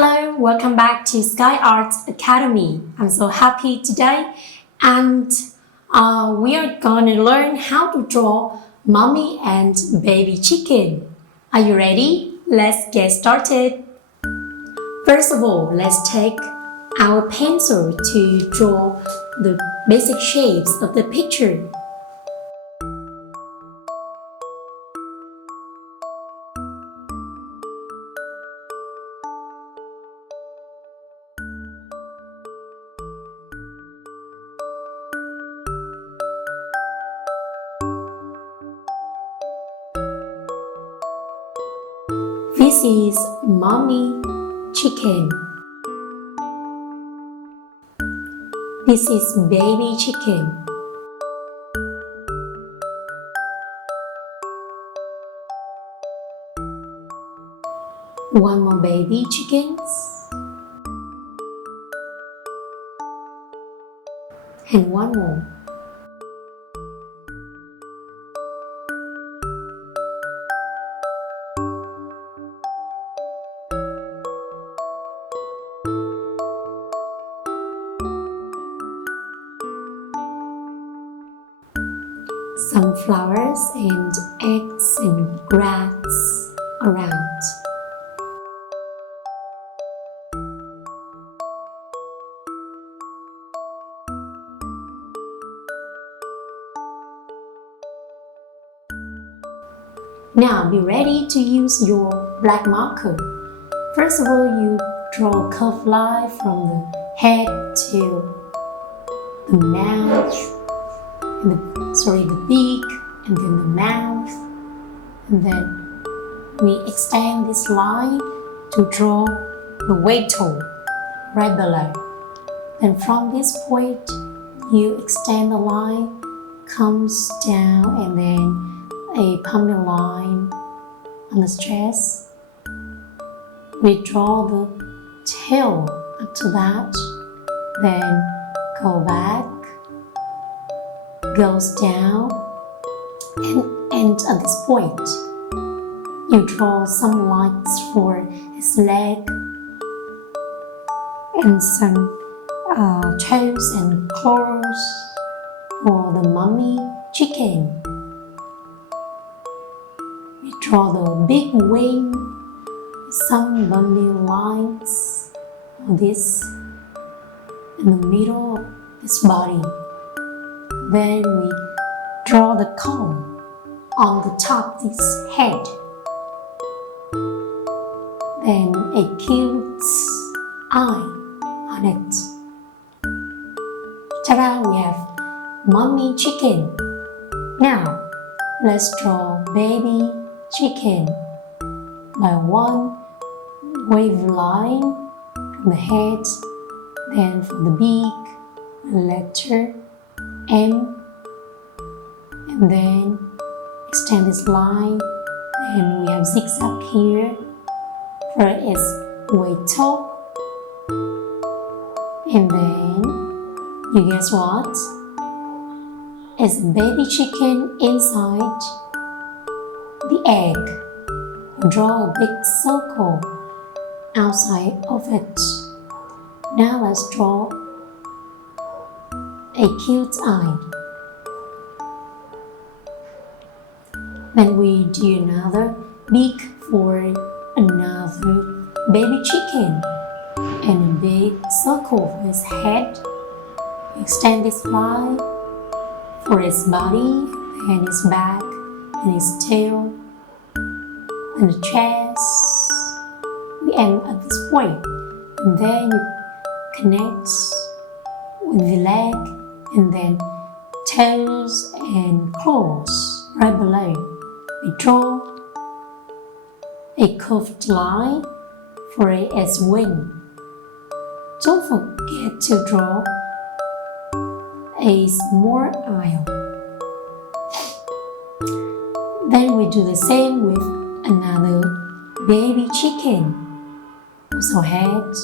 Hello, welcome back to Sky Arts Academy. I'm so happy today and we are going to learn how to draw mommy and baby chicken. Are you ready? Let's get started. First of all, let's take our pencil to draw the basic shapes of the picture. This is mommy chicken. This is baby chicken. One more baby chickens. And one more. Some flowers and eggs and grass around. Now be ready to use your black marker. First of all, you draw a curved line from the head to the mouth, the beak, and then the mouth, and then we extend this line to draw the wattle right below. And from this point, you extend the line, comes down, and then a pumping line on the chest. We draw the tail after that, then go back, goes down, and at this point, you draw some lines for his leg and some toes and claws for the mommy chicken. We draw the big wing, some bumpy lines on this in the middle of this body. Then we draw the comb on the top of this head. Then a cute eye on it. Ta-da! We have mommy chicken. Now, let's draw baby chicken by one wave line from the head, then from the beak, the letter M, and then extend this line, and we have zigzag here for its wattle, and then you guess what? It's a baby chicken inside the egg. Draw a big circle outside of it. Now let's draw a cute eye. Then we do another beak for another baby chicken and a big circle for his head. Extend this line for his body and his back and his tail and the chest. We end at this point, and then you connect with the leg and then toes and claws right below. We draw a curved line for its wing. Don't forget to draw a small eye. Then we do the same with another baby chicken. Also head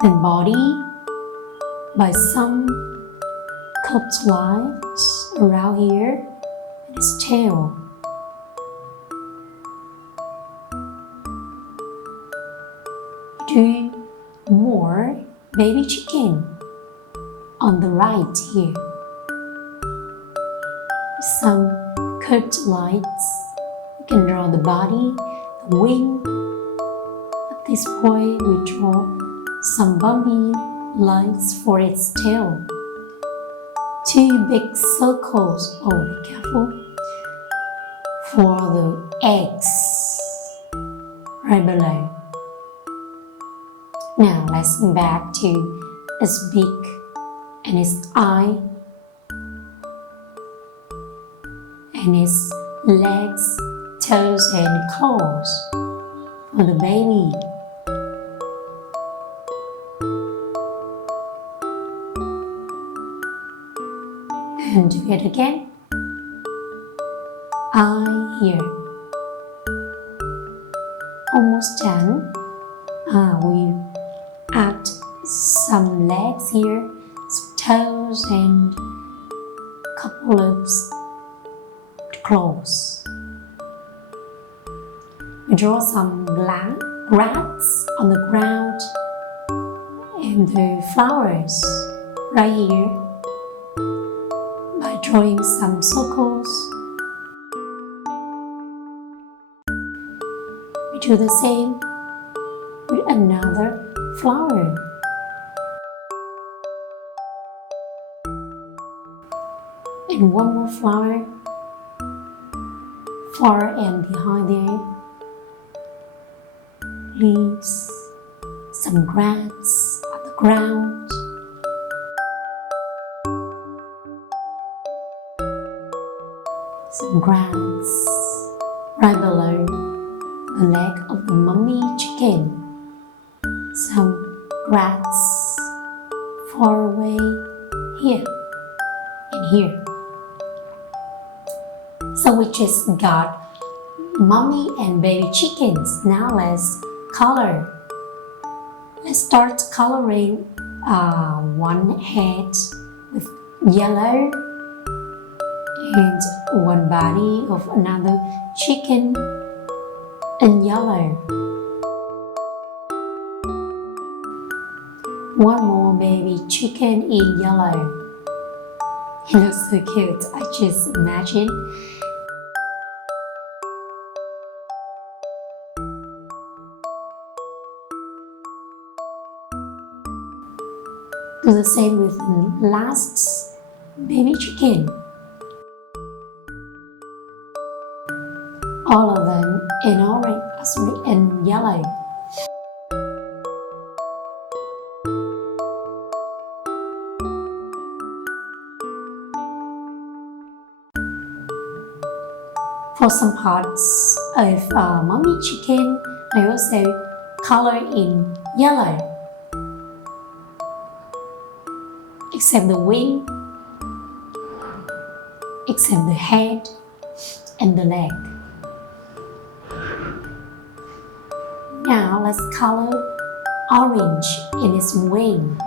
and body by some curved lines around here and its tail. 2 more baby chicken on the right here. Some curved lines. You can draw the body, the wing. At this point, we draw some bumpy lines for its tail. 2 big circles, oh be careful, for the eggs right below. Now let's go back to its beak and its eye and its legs, toes and claws for the baby. And do it again. Eye here. Almost done. We add some legs here, some toes and a couple of claws. We draw some grass on the ground and the flowers right here by drawing some circles. We do the same with another flower. And one more flower far and behind there. Leaves, some grass on the ground. Some grass right below the leg of the mummy chicken. Some grass far away here and here. So we just got mummy and baby chickens. Now let's color. Let's start coloring one head with yellow and one body of another chicken in yellow. One more baby chicken in yellow. It looks so cute, I just imagine. Do the same with the last baby chicken. All of them in orange, in yellow. For some parts of mummy chicken, I also color in yellow, except the wing, except the head and the leg. Now let's color orange in its wing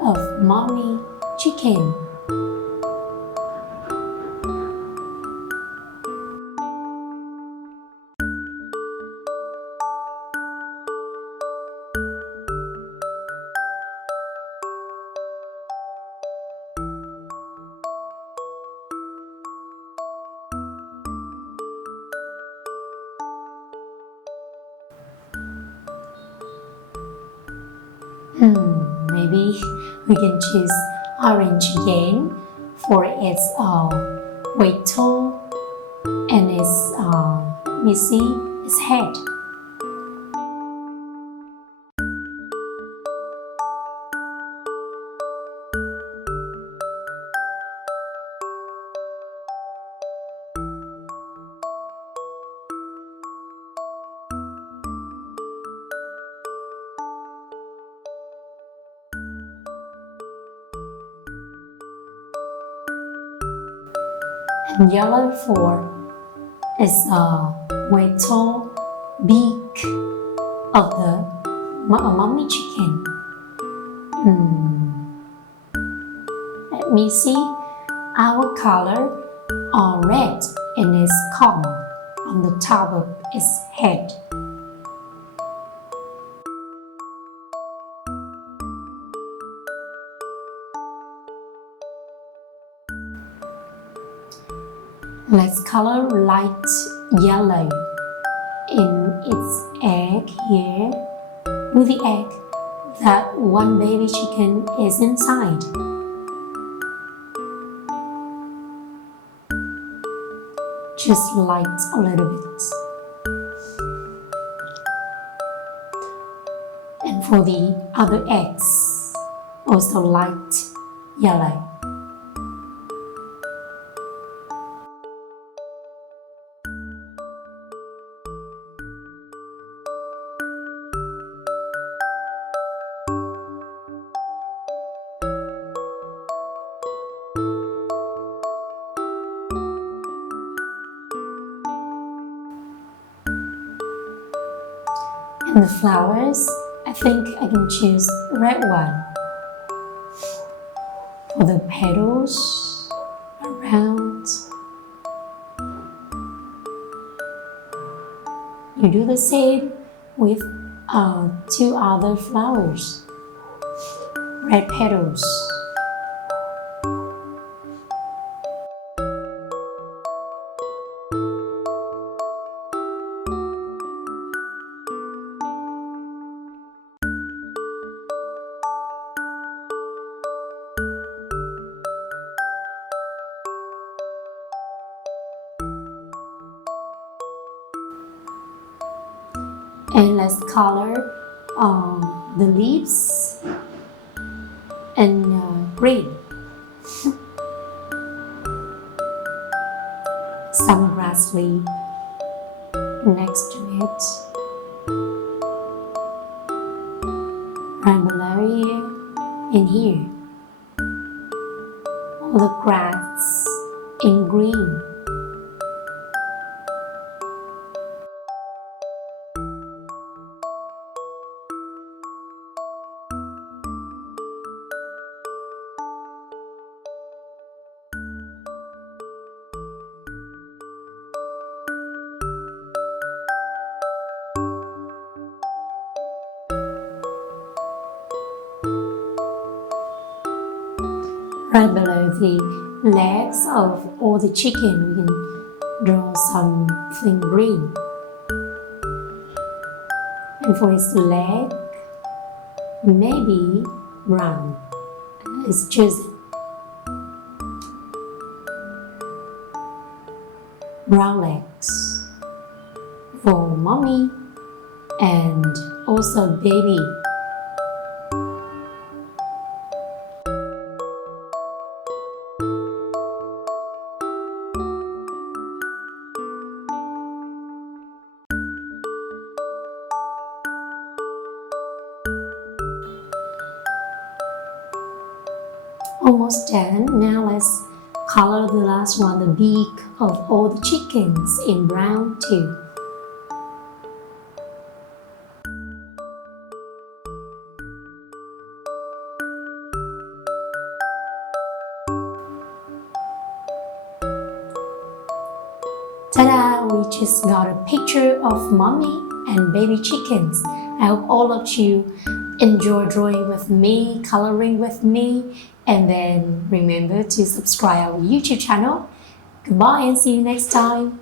of mummy chicken. Maybe we can choose orange again for its weight toe and its missy, its head. And yellow for its weight toe, beak of the mummy chicken. Let me see. Our color red in its collar on the top of its head. Let's color light yellow in its egg here with the egg that one baby chicken is inside. Just light a little bit. And for the other eggs, also light yellow. And the flowers, I think I can choose red one. For the petals around, you do the same with two other flowers. Red petals. And let's color the leaves and green. Some grass leaf next to it. Right below here and here. All the grass in green. Right below the legs of all the chicken, we can draw something green. And for its leg, maybe brown is chosen. Brown legs for mommy and also baby. Almost done. Now let's color the last one, the beak of all the chickens in brown too. Ta-da! We just got a picture of mommy and baby chickens. I hope all of you enjoy drawing with me, coloring with me, and then remember to subscribe our YouTube channel. Goodbye and see you next time.